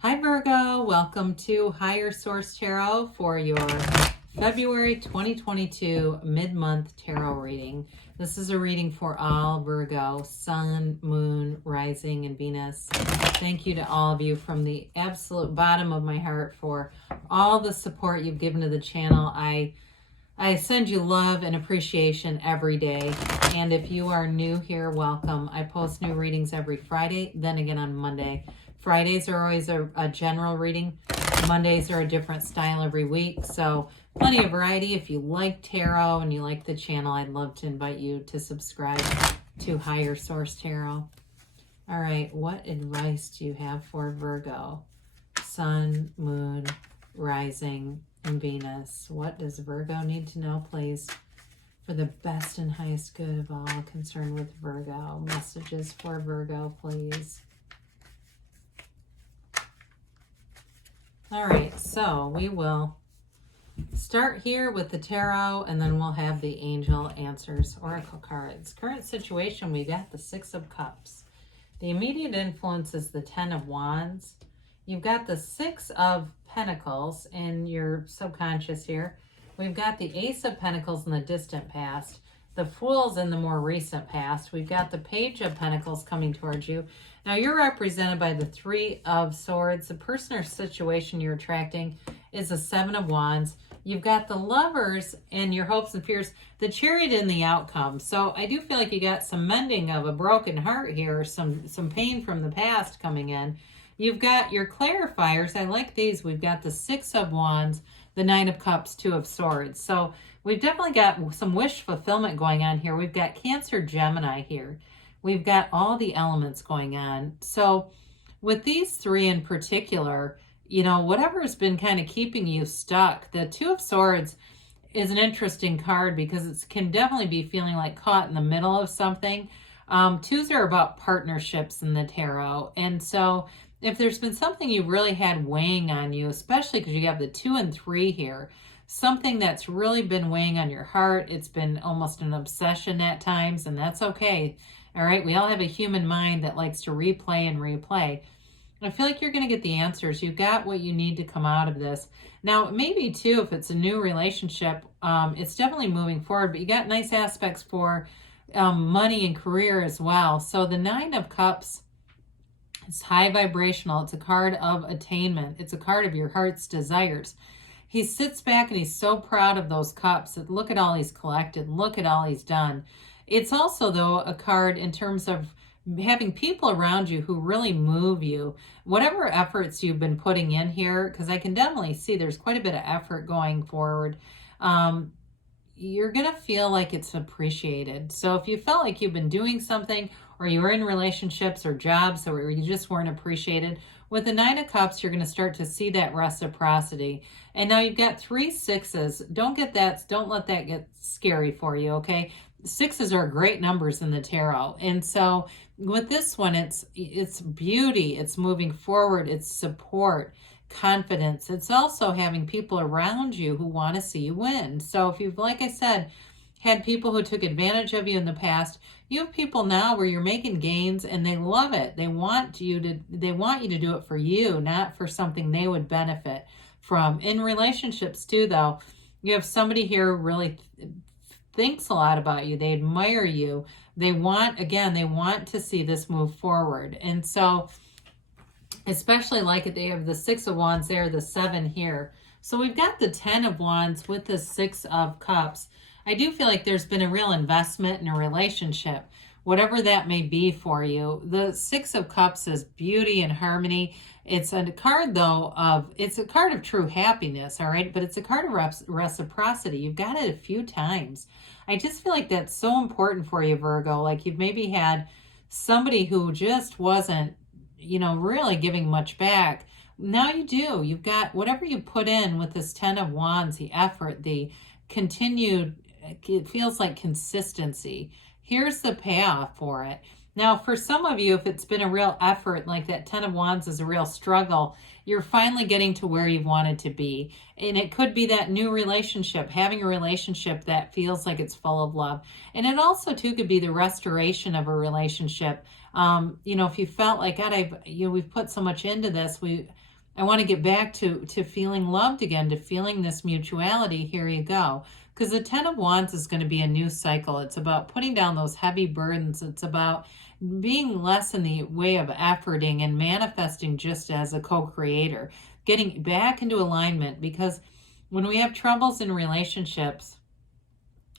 Hi Virgo, welcome to Higher Source Tarot for your February 2022 mid-month tarot reading. This is a reading for all Virgo, Sun, Moon, Rising, and Venus. Thank you to all of you from the absolute bottom of my heart for all the support you've given to the channel. I send you love and appreciation every day. And if you are new here, welcome. I post new readings every Friday, then again on Monday. Fridays are always a general reading. Mondays are a different style every week. So plenty of variety. If you like tarot and you like the channel, I'd love to invite you to subscribe to Higher Source Tarot. All right, what advice do you have for Virgo? Sun, Moon, Rising, and Venus. What does Virgo need to know, please, for the best and highest good of all concerned with Virgo? Messages for Virgo, please. All right, so we will start here with the tarot, and then we'll have the angel answers, oracle cards. Current situation, we got the Six of Cups. The immediate influence is the Ten of Wands. You've got the Six of Pentacles in your subconscious here. We've got the Ace of Pentacles in the distant past. The Fool's in the more recent past. We've got the Page of Pentacles coming towards you. Now you're represented by the Three of Swords. The person or situation you're attracting is the Seven of Wands. You've got the Lovers and your hopes and fears, the Chariot in the outcome. So I do feel like you got some mending of a broken heart here, some pain from the past coming in. You've got your clarifiers. I like these. We've got the Six of Wands, the Nine of Cups, Two of Swords. So we've definitely got some wish fulfillment going on here. We've got Cancer, Gemini here. We've got all the elements going on. So with these three in particular, you know, whatever has been kind of keeping you stuck, the Two of Swords is an interesting card because it can definitely be feeling like caught in the middle of something. Twos are about partnerships in the tarot. And so if there's been something you really had weighing on you, especially because you have the 2 and 3 here, something that's really been weighing on your heart, it's been almost an obsession at times, and that's okay. All right, we all have a human mind that likes to replay and replay. I feel like you're going to get the answers. You've got what you need to come out of this. Now, maybe too, if it's a new relationship, it's definitely moving forward, but you got nice aspects for money and career as well. So the Nine of Cups, it's high vibrational. It's a card of attainment. It's a card of your heart's desires. He sits back and he's so proud of those cups. Look at all he's collected. Look at all he's done. It's also, though, a card in terms of having people around you who really move you. Whatever efforts you've been putting in here, because I can definitely see there's quite a bit of effort going forward, you're going to feel like it's appreciated. So if you felt like you've been doing something, or you were in relationships or jobs where you just weren't appreciated, with the Nine of Cups, you're going to start to see that reciprocity. And now you've got 3 sixes. Don't let that get scary for you, okay? Sixes are great numbers in the tarot. And so with this one, it's beauty, it's moving forward, it's support, confidence. It's also having people around you who want to see you win. So if you've, like I said, had people who took advantage of you in the past, you have people now where you're making gains and they love it. They want you to do it for you, not for something they would benefit from. In relationships too, though, you have somebody here who really thinks a lot about you. They admire you. They want to see this move forward. And so, especially like they have the Six of Wands there, the 7 here. So we've got the 10 of Wands with the 6 of Cups. I do feel like there's been a real investment in a relationship, whatever that may be for you. The 6 of Cups is beauty and harmony. It's a card, though, it's a card of true happiness, all right? But it's a card of reciprocity. You've got it a few times. I just feel like that's so important for you, Virgo. Like you've maybe had somebody who just wasn't, really giving much back. Now you do. You've got whatever you put in with this 10 of Wands, the effort, the continued, it feels like consistency. Here's the payoff for it. Now, for some of you, if it's been a real effort, like that 10 of Wands is a real struggle, you're finally getting to where you've wanted to be. And it could be that new relationship, having a relationship that feels like it's full of love. And it also, too, could be the restoration of a relationship. If you felt like, God, we've put so much into this, I want to get back to feeling loved again, to feeling this mutuality. Here you go. Because the 10 of Wands is going to be a new cycle. It's about putting down those heavy burdens. It's about being less in the way of efforting and manifesting just as a co-creator, getting back into alignment. Because when we have troubles in relationships,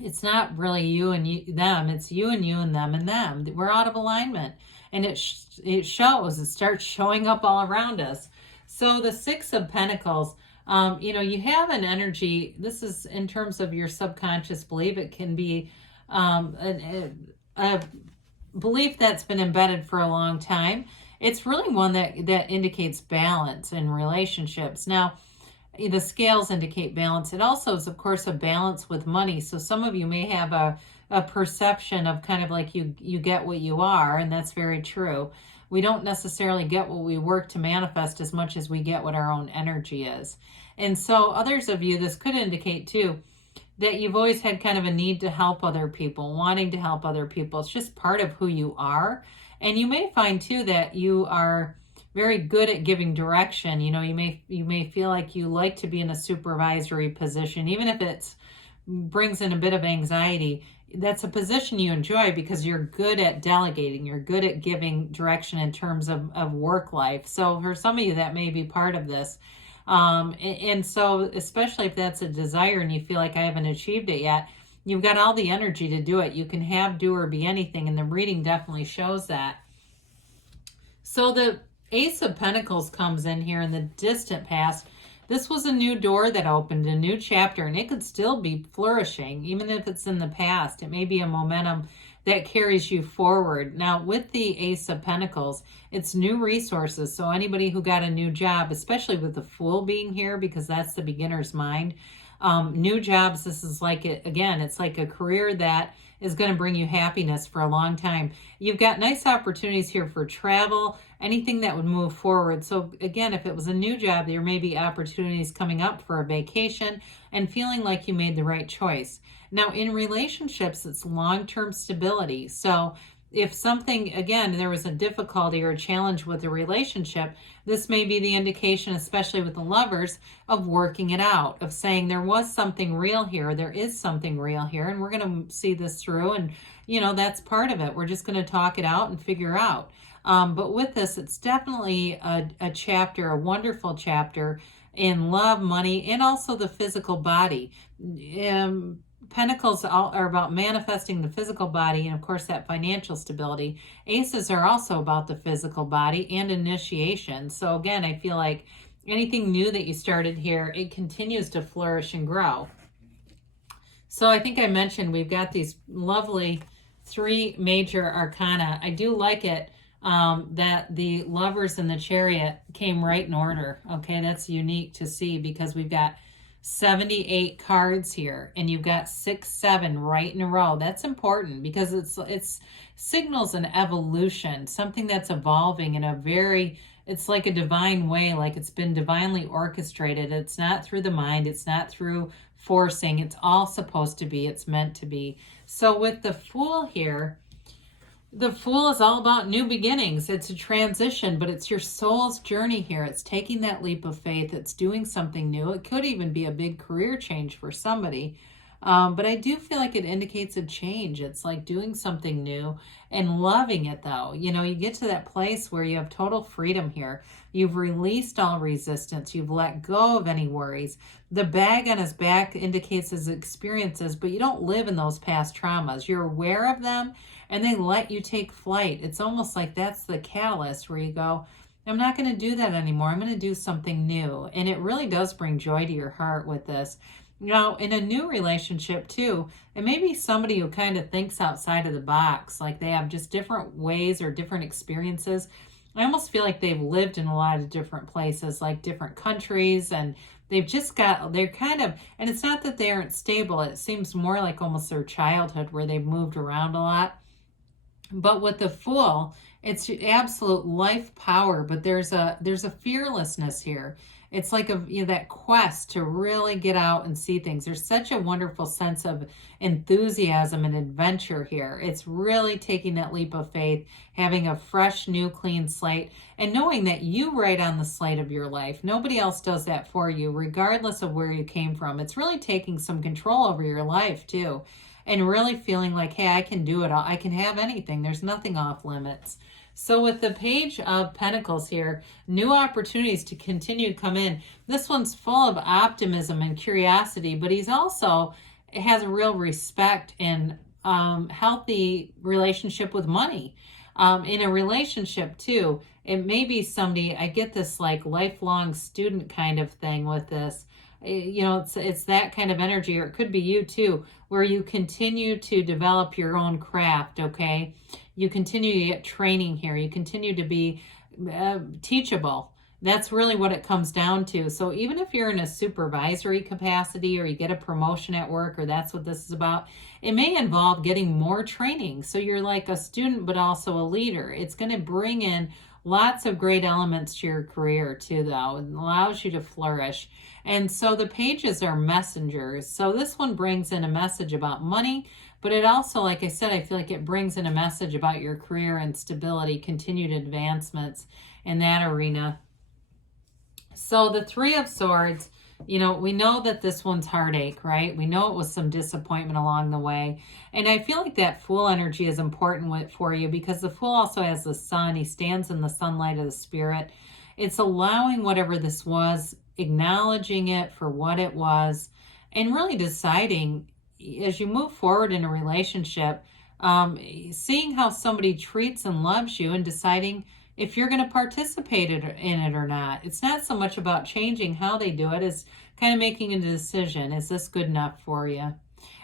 it's not really you and them. It's you and them and them. We're out of alignment. And it shows. It starts showing up all around us. So the 6 of Pentacles, you have an energy. This is in terms of your subconscious belief. It can be a belief that's been embedded for a long time. It's really one that indicates balance in relationships. Now, the scales indicate balance. It also is, of course, a balance with money. So some of you may have a perception of kind of like you get what you are, and that's very true. We don't necessarily get what we work to manifest as much as we get what our own energy is. And so others of you, this could indicate too, that you've always had kind of a need to help other people, wanting to help other people. It's just part of who you are. And you may find too that you are very good at giving direction. You may feel like you like to be in a supervisory position, even if it brings in a bit of anxiety. That's a position you enjoy because you're good at delegating. You're good at giving direction in terms of work life. So for some of you, that may be part of this. And so especially if that's a desire and you feel like I haven't achieved it yet, you've got all the energy to do it. You can have, do, or be anything. And the reading definitely shows that. So the Ace of Pentacles comes in here in the distant past. This was a new door that opened, a new chapter, and it could still be flourishing, even if it's in the past. It may be a momentum that carries you forward. Now, with the Ace of Pentacles, it's new resources. So anybody who got a new job, especially with the Fool being here, because that's the beginner's mind, new jobs, this is like, it's like a career that is going to bring you happiness for a long time. You've got nice opportunities here for travel, anything that would move forward. So again, if it was a new job, there may be opportunities coming up for a vacation and feeling like you made the right choice. Now, in relationships, it's long-term stability. So if something, again, there was a difficulty or a challenge with a relationship, this may be the indication, especially with the lovers, of working it out, of saying there was something real here, there is something real here, and we're going to see this through, and, that's part of it. We're just going to talk it out and figure out. But with this, it's definitely a chapter, a wonderful chapter in love, money, and also the physical body. Pentacles are about manifesting the physical body and, of course, that financial stability. Aces are also about the physical body and initiation. So, again, I feel like anything new that you started here, it continues to flourish and grow. So I think I mentioned we've got these lovely 3 major arcana. I do like it that the Lovers and the Chariot came right in order. Okay, that's unique to see because we've got 78 cards here and you've got 6, 7 right in a row. That's important because it's signals an evolution, something that's evolving in it's like a divine way, like it's been divinely orchestrated. It's not through the mind, it's not through forcing, it's all supposed to be, it's meant to be. So with the Fool here, the Fool is all about new beginnings. It's a transition, but it's your soul's journey here. It's taking that leap of faith. It's doing something new. It could even be a big career change for somebody. But I do feel like it indicates a change. It's like doing something new and loving it, though. You get to that place where you have total freedom here. You've released all resistance. You've let go of any worries. The bag on his back indicates his experiences, but you don't live in those past traumas. You're aware of them, and they let you take flight. It's almost like that's the catalyst where you go, I'm not going to do that anymore. I'm going to do something new. And it really does bring joy to your heart with this. In a new relationship too, it may be somebody who kind of thinks outside of the box, like they have just different ways or different experiences. I almost feel like they've lived in a lot of different places, like different countries, and they're kind of, and it's not that they aren't stable. It seems more like almost their childhood where they've moved around a lot. But with the Fool, it's absolute life power, but there's a fearlessness here. It's like that quest to really get out and see things. There's such a wonderful sense of enthusiasm and adventure here. It's really taking that leap of faith, having a fresh, new, clean slate, and knowing that you write on the slate of your life. Nobody else does that for you, regardless of where you came from. It's really taking some control over your life too, and really feeling like, hey, I can do it all. I can have anything. There's nothing off limits. So with the Page of Pentacles here, new opportunities to continue to come in. This one's full of optimism and curiosity, but he's also has a real respect and healthy relationship with money. In a relationship too, it may be somebody, I get this like lifelong student kind of thing with this. It's that kind of energy, or it could be you too, where you continue to develop your own craft, okay? You continue to get training here. You continue to be teachable. That's really what it comes down to. So even if you're in a supervisory capacity, or you get a promotion at work, or that's what this is about, it may involve getting more training. So you're like a student, but also a leader. It's going to bring in lots of great elements to your career too, though. It allows you to flourish. And so the pages are messengers. So this one brings in a message about money, but it also, like I said, I feel like it brings in a message about your career and stability, continued advancements in that arena. So the Three of Swords, we know that this one's heartache, right? We know it was some disappointment along the way. And I feel like that Fool energy is important for you, because the Fool also has the sun. He stands in the sunlight of the spirit. It's allowing whatever this was, acknowledging it for what it was, and really deciding as you move forward in a relationship, seeing how somebody treats and loves you, and deciding if you're going to participate in it or not. It's not so much about changing how they do it as kind of making a decision. Is this good enough for you?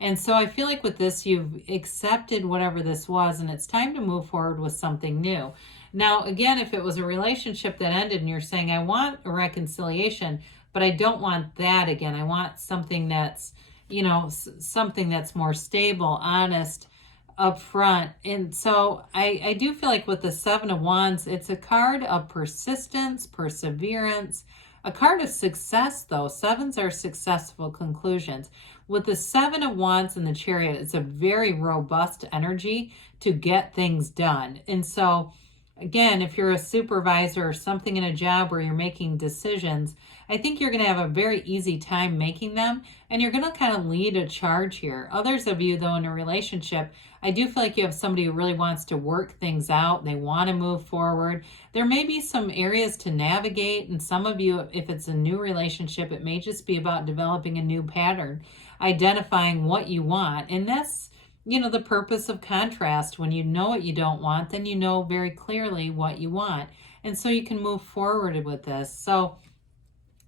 And so I feel like with this, you've accepted whatever this was, and it's time to move forward with something new. Now, again, if it was a relationship that ended and you're saying, I want a reconciliation, but I don't want that again. I want something that's, something that's more stable, honest, upfront. And so I do feel like with the Seven of Wands, it's a card of persistence, perseverance, a card of success, though. Sevens are successful conclusions. With the Seven of Wands and the Chariot, it's a very robust energy to get things done. And so, again, if you're a supervisor or something in a job where you're making decisions, I think you're going to have a very easy time making them, and you're going to kind of lead a charge here. Others of you, though, in a relationship, I do feel like you have somebody who really wants to work things out. They want to move forward. There may be some areas to navigate, and some of you, if it's a new relationship, it may just be about developing a new pattern, identifying what you want. And that's, the purpose of contrast. When you know what you don't want, then you know very clearly what you want. And so you can move forward with this. So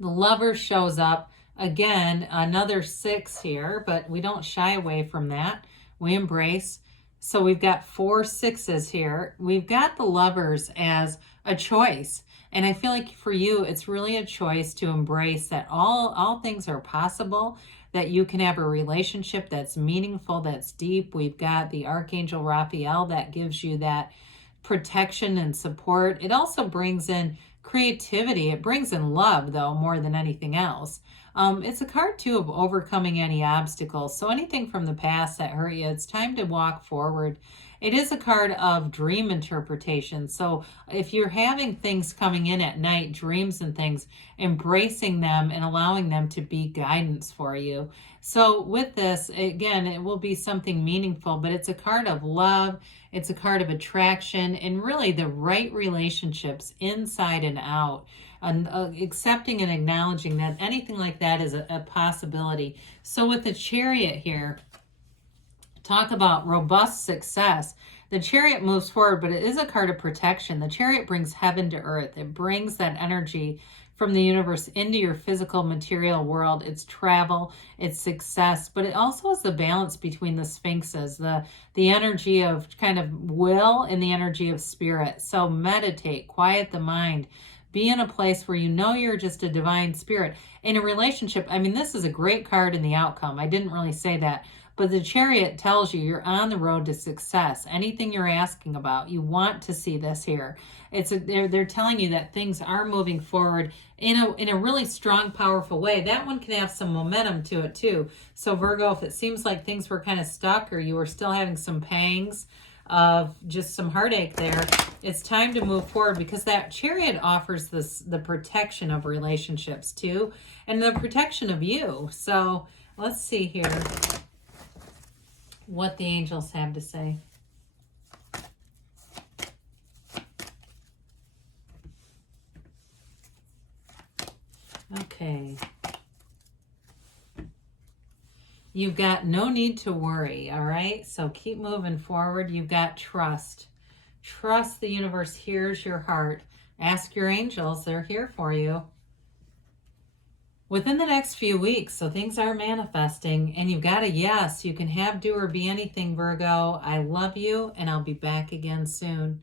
the Lover shows up. Again, another 6 here, but we don't shy away from that. We embrace. So we've got 4 6s here. We've got the Lovers as a choice. And I feel like for you, it's really a choice to embrace that all things are possible, that you can have a relationship that's meaningful, that's deep. We've got the Archangel Raphael that gives you that protection and support. It also brings in creativity. It brings in love, though, more than anything else. It's a card, too, of overcoming any obstacles. So anything from the past that hurt you, it's time to walk forward. It is a card of dream interpretation. So if you're having things coming in at night, dreams and things, embracing them and allowing them to be guidance for you. So with this, again, it will be something meaningful, but it's a card of love. It's a card of attraction and really the right relationships inside and out. Accepting and acknowledging that anything like that is a possibility. So with the Chariot here, talk about robust success. The Chariot moves forward, but it is a card of protection. The Chariot brings heaven to earth. It brings that energy from the universe into your physical material world. It's travel, it's success, but it also is the balance between the sphinxes, the energy of kind of will and the energy of spirit. So meditate, quiet the mind. Be in a place where you know you're just a divine spirit. In a relationship, I mean, this is a great card in the outcome. I didn't really say that. But the Chariot tells you you're on the road to success. Anything you're asking about, you want to see this here. They're telling you that things are moving forward in a really strong, powerful way. That one can have some momentum to it too. So Virgo, if it seems like things were kind of stuck or you were still having some pangs of just some heartache there, it's time to move forward, because that Chariot offers the protection of relationships too, and the protection of you. So let's see here what the angels have to say. Okay. You've got no need to worry, all right? So keep moving forward. You've got trust. Trust the universe hears your heart. Ask your angels. They're here for you. Within the next few weeks, so things are manifesting, and you've got a yes. You can have, do, or be anything, Virgo. I love you, and I'll be back again soon.